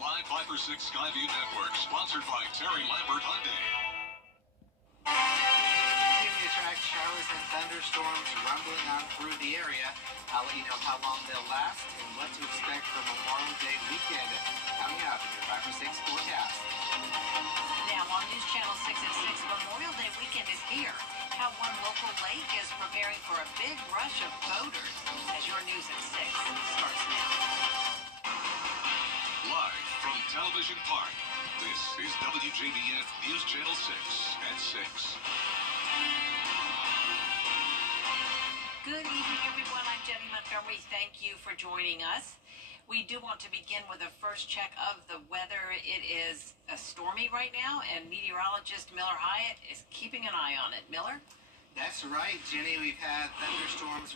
live 5 for 6 Skyview Network, sponsored by Terry Lambert Hyundai. Continue to track showers and thunderstorms rumbling on through the area. I'll let you know how long they'll last and what to expect for Memorial Day weekend. Coming up in your 5 for 6 forecast. Now on News Channel 6 at 6, Memorial Day weekend is here. How one local lake is preparing for a big rush of boaters. As your News at 6 starts now. Live from Television Park, this is WJBF News Channel 6 at 6. Good evening, everyone. I'm Jenny Montgomery. Thank you for joining us. We do want to begin with a first check of the weather. It is stormy right now, and meteorologist Miller Hyatt is keeping an eye on it. Miller? That's right, Jenny. We've had thunderstorms.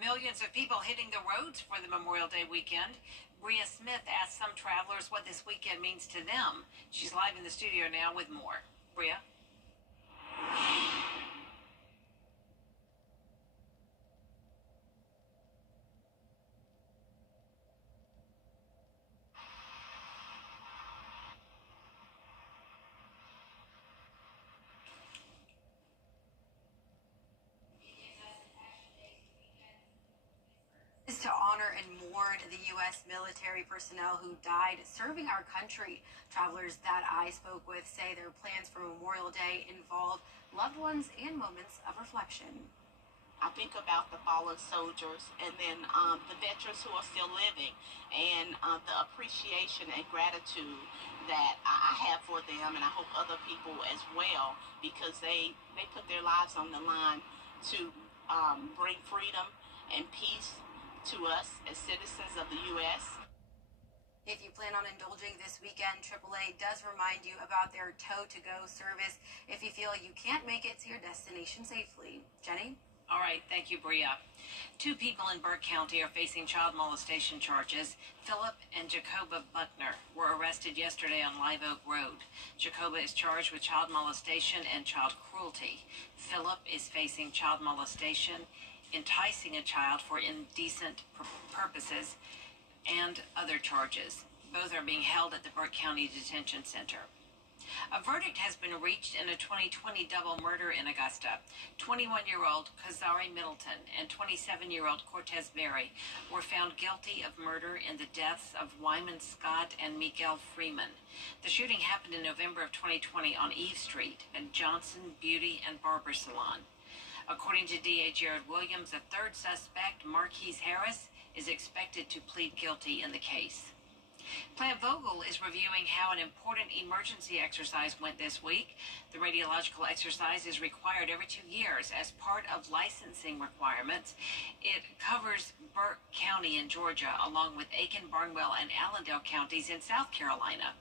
Millions of people hitting the roads for the Memorial Day weekend. Bria Smith asked some travelers what this weekend means to them. She's live in the studio now with more. Bria? To honor and mourn the U.S. military personnel who died serving our country. Travelers that I spoke with say their plans for Memorial Day involve loved ones and moments of reflection. I think about the fallen soldiers and then the veterans who are still living, and the appreciation and gratitude that I have for them, and I hope other people as well, because they put their lives on the line to bring freedom and peace to us as citizens of the U.S. If you plan on indulging this weekend, AAA does remind you about their tow-to-go service if you feel you can't make it to your destination safely. Jenny? All right, thank you, Bria. 2 people in Burke County are facing child molestation charges. Philip and Jacoba Buckner were arrested yesterday on Live Oak Road. Jacoba is charged with child molestation and child cruelty. Philip is facing child molestation, enticing a child for indecent purposes, and other charges. Both are being held at the Burke County Detention Center. A verdict has been reached in a 2020 double murder in Augusta. 21-year-old Kazari Middleton and 27-year-old Cortez Berry were found guilty of murder in the deaths of Wyman Scott and Miguel Freeman. The shooting happened in November of 2020 on Eve Street at Johnson Beauty and Barber Salon. According to DA Jared Williams, a third suspect, Marquise Harris, is expected to plead guilty in the case. Plant Vogel is reviewing how an important emergency exercise went this week. The radiological exercise is required every 2 years as part of licensing requirements. It covers Burke County in Georgia, along with Aiken, Barnwell, and Allendale counties in South Carolina.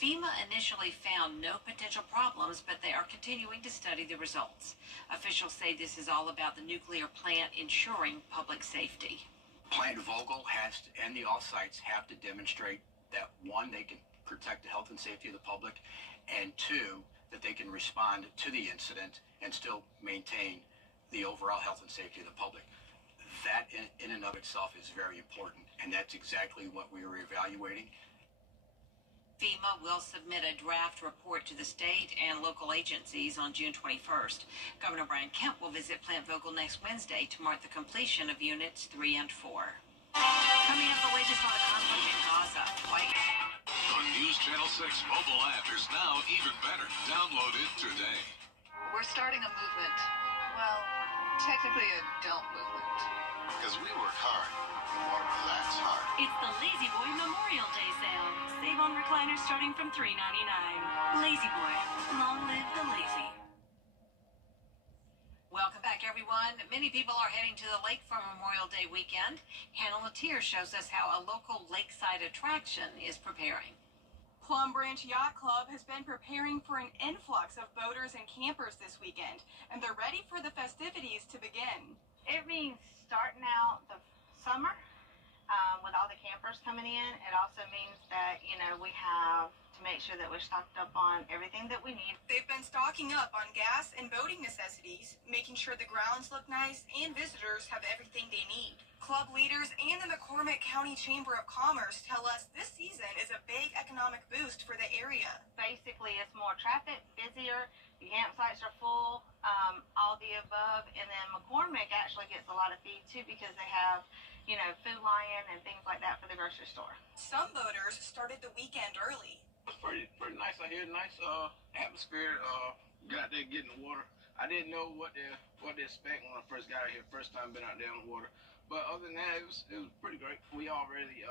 FEMA initially found no potential problems, but they are continuing to study the results. Officials say this is all about the nuclear plant ensuring public safety. Plant Vogel and the all sites have to demonstrate that, 1, they can protect the health and safety of the public, and 2, that they can respond to the incident and still maintain the overall health and safety of the public. That in and of itself is very important, and that's exactly what we are evaluating. FEMA will submit a draft report to the state and local agencies on June 21st. Governor Brian Kemp will visit Plant Vogel next Wednesday to mark the completion of Units 3 and 4. Coming up, the latest on the conflict in Gaza. The News Channel 6 mobile app is now even better. Download it today. We're starting a movement. Well, technically a don't movement. Because we work hard, we want to relax hard. It's the Lazy Boy Memorial Day sale. Save on recliners starting from $3.99. Lazy Boy. Long live the lazy. Welcome back, everyone. Many people are heading to the lake for Memorial Day weekend. Hannah Latier shows us how a local lakeside attraction is preparing. Plum Branch Yacht Club has been preparing for an influx of boaters and campers this weekend, and they're ready for the festivities to begin. It means starting out the summer with all the campers coming in. It also means that, we have to make sure that we're stocked up on everything that we need. They've been stocking up on gas and boating necessities, making sure the grounds look nice and visitors have everything they need. Club leaders and the McCormick County Chamber of Commerce tell us this season is a big economic boost for the area. Basically, it's more traffic, busier, the campsites are full, all the above, and then McCormick actually gets a lot of feed too because they have, you know, Food Lion and things like that for the grocery store. Some boaters started the weekend early. It's pretty nice out here. Nice atmosphere. Got there getting the water. I didn't know what to expect when I first got out here. First time been out there on the water. But other than that, it was pretty great. We already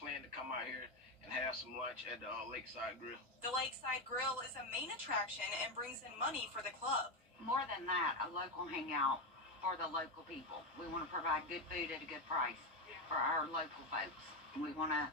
planned to come out here and have some lunch at the Lakeside Grill. The Lakeside Grill is a main attraction and brings in money for the club. More than that, a local hangout for the local people. We want to provide good food at a good price for our local folks. We want to,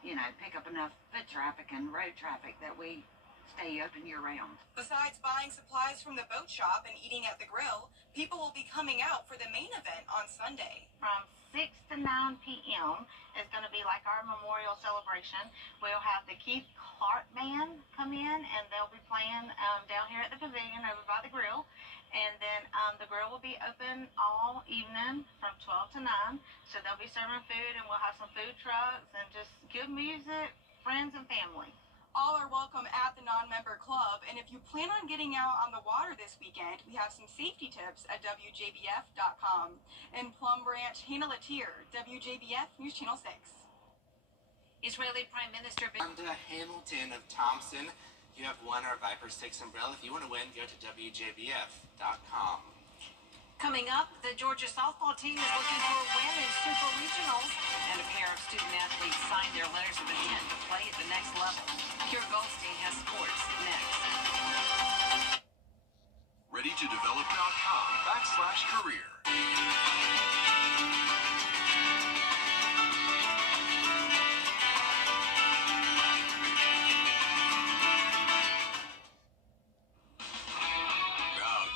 you know, pick up enough foot traffic and road traffic that we stay open year-round. Besides buying supplies from the boat shop and eating at the grill, people will be coming out for the main event on Sunday. From 6 to 9 p.m. is going to be like our memorial celebration. We'll have the Keith Clark Band come in, and they'll be playing down here at the pavilion over by the grill. And then the grill will be open all evening from 12 to 9. So they'll be serving food, and we'll have some food trucks and just good music, friends and family. All are welcome at the non-member club, and if you plan on getting out on the water this weekend, we have some safety tips at WJBF.com. In Plum Branch, Hannah Latier, WJBF News Channel 6. Israeli Prime Minister Wanda Hamilton of Thompson, you have won our Viper 6 umbrella. If you want to win, go to WJBF.com. Coming up, the Georgia softball team is looking for a win in Super Regionals, and a pair of student athletes signed their letters of intent to play at the next level. Kira Goldstein has sports next. ReadyToDevelop.com/career.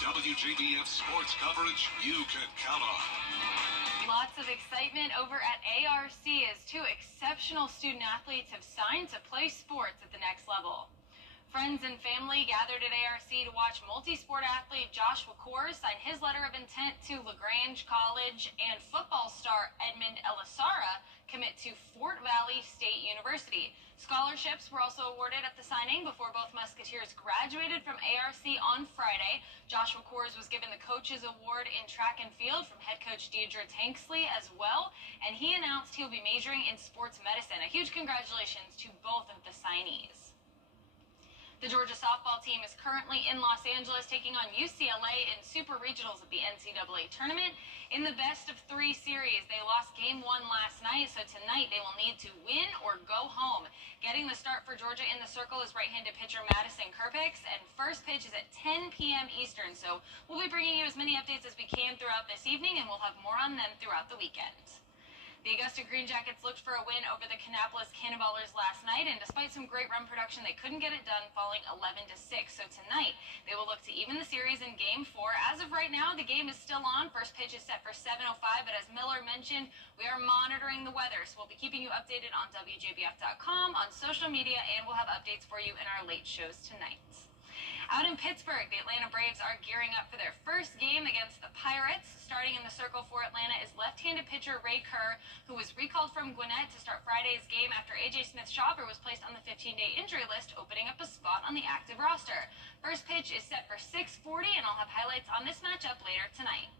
WJBF sports coverage you can count on. Lots of excitement over at ARC as two exceptional student athletes have signed to play sports at the next level. Friends and family gathered at ARC to watch multi-sport athlete Joshua Kors sign his letter of intent to LaGrange College, and football star Edmund Elisara commit to Fort Valley State University. Scholarships were also awarded at the signing before both Musketeers graduated from ARC on Friday. Joshua Kors was given the Coaches Award in track and field from head coach Deidre Tanksley as well, and he announced he'll be majoring in sports medicine. A huge congratulations to both of the signees. The Georgia softball team is currently in Los Angeles taking on UCLA in Super Regionals at the NCAA tournament. In the best-of-3 series, they lost Game 1 last night, so tonight they will need to win or go home. Getting the start for Georgia in the circle is right-handed pitcher Madison Kerpix, and first pitch is at 10 p.m. Eastern, so we'll be bringing you as many updates as we can throughout this evening, and we'll have more on them throughout the weekend. The Augusta Green Jackets looked for a win over the Kannapolis Cannonballers last night, and despite some great run production, they couldn't get it done, falling 11-6. So tonight, they will look to even the series in Game 4. As of right now, the game is still on. First pitch is set for 7:05, but as Miller mentioned, we are monitoring the weather, so we'll be keeping you updated on WJBF.com, on social media, and we'll have updates for you in our late shows tonight. Out in Pittsburgh, the Atlanta Braves are gearing up for their first game against the Pirates. Starting in the circle for Atlanta is left-handed pitcher Ray Kerr, who was recalled from Gwinnett to start Friday's game after A.J. Smith-Shawver was placed on the 15-day injury list, opening up a spot on the active roster. First pitch is set for 6:40, and I'll have highlights on this matchup later tonight.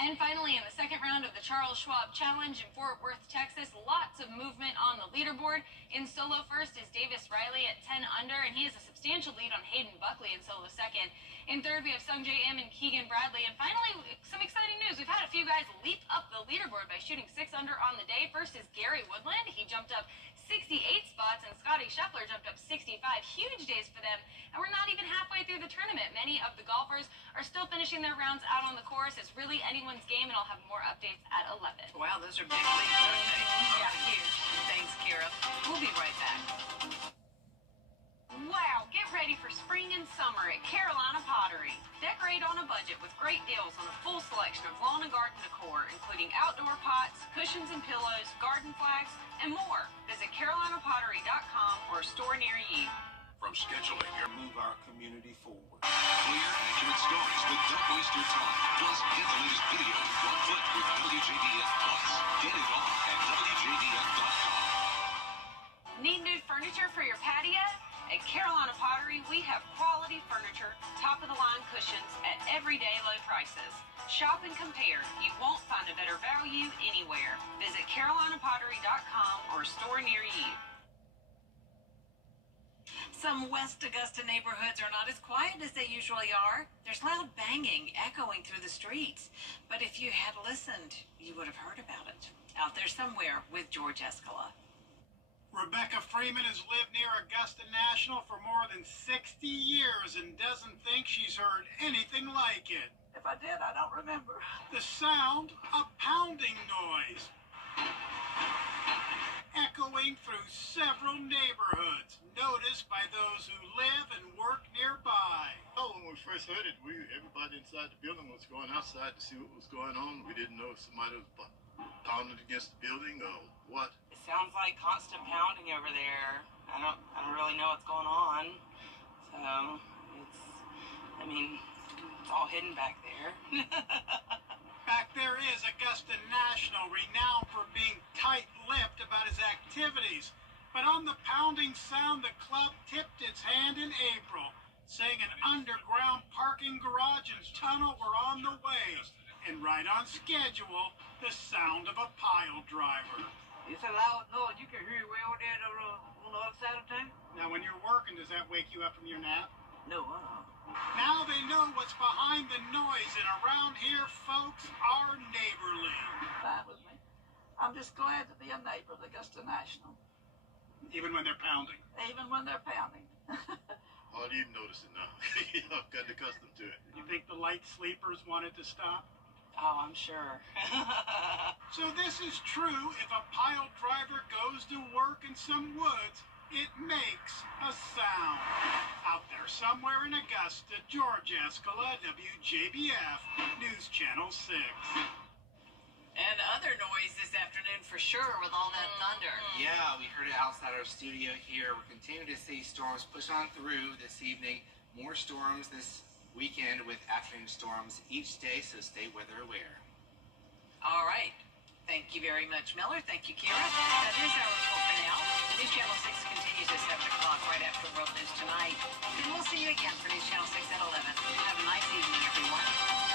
And finally, in the second round of the Charles Schwab Challenge in Fort Worth, Texas, lots of movement on the leaderboard. In solo first is Davis Riley at 10 under, and he has a substantial lead on Hayden Buckley in solo second. In third, we have Sung J M and Keegan Bradley. And finally, some exciting news. We've had a few guys leap up the leaderboard by shooting 6 under on the day. First is Gary Woodland. He jumped up 68 spots, and Scotty Scheffler jumped up 65. Huge days for them, and we're not even halfway through the tournament. Many of the golfers are still finishing their rounds out on the course. It's really anyone's game, and I'll have more updates at 11. Wow, those are big leaps, aren't they? Yeah, huge. Thanks, Kira. We'll be right back. Wow, get ready for spring and summer at Carolina Pottery. Decorate on a budget with great deals on a full selection of lawn and garden decor, including outdoor pots, cushions and pillows, garden flags, and more. Visit CarolinaPottery.com or a store near you. From scheduling your Move our community forward. clear, accurate stories that don't waste your time. Plus, get the latest video in one click with WJBF Plus. Get it all at WJBF.com. Need new furniture for your patio? At Carolina Pottery, we have quality furniture, top-of-the-line cushions at everyday low prices. Shop and compare. You won't find a better value anywhere. Visit CarolinaPottery.com or a store near you. Some West Augusta neighborhoods are not as quiet as they usually are. There's loud banging echoing through the streets. But if you had listened, you would have heard about it. Out there somewhere with George Escala. Rebecca Freeman has lived near Augusta National for more than 60 years and doesn't think she's heard anything like it. If I did, I don't remember. The sound, a pounding noise, echoing through several neighborhoods, noticed by those who live and work nearby. Oh, when we first heard it, everybody inside the building was going outside to see what was going on. We didn't know if somebody was pounding against the building or what. It sounds like constant pounding over there. I don't really know what's going on. So it's all hidden back there. Back there is Augusta National, renowned for being tight-lipped about his activities. But on the pounding sound, the club tipped its hand in April, saying an underground parking garage and tunnel were on the way. And right on schedule, the sound of a pile driver. It's a loud noise. You can hear it way over there on the other side of town. Now, when you're working, does that wake you up from your nap? No, Now they know what's behind the noise, and around here, folks are neighborly. Fine with me. I'm just glad to be a neighbor of Augusta National. Even when they're pounding? Even when they're pounding. Hardly even notice it now. I've gotten accustomed to it. You think the light sleepers wanted to stop? Oh, I'm sure. So this is true. If a pile driver goes to work in some woods, it makes a sound. Out there somewhere in Augusta, George Escala, WJBF, News Channel 6. And other noise this afternoon for sure with all that thunder. Yeah, we heard it outside our studio here. We're continuing to see storms push on through this evening. More storms this weekend with afternoon storms each day, so stay weather aware. All right. Thank you very much, Miller. Thank you, Kira. That is our report for now. News Channel 6 continues at 7 o'clock right after World News Tonight. Then we'll see you again for News Channel 6 at 11. Have a nice evening, everyone.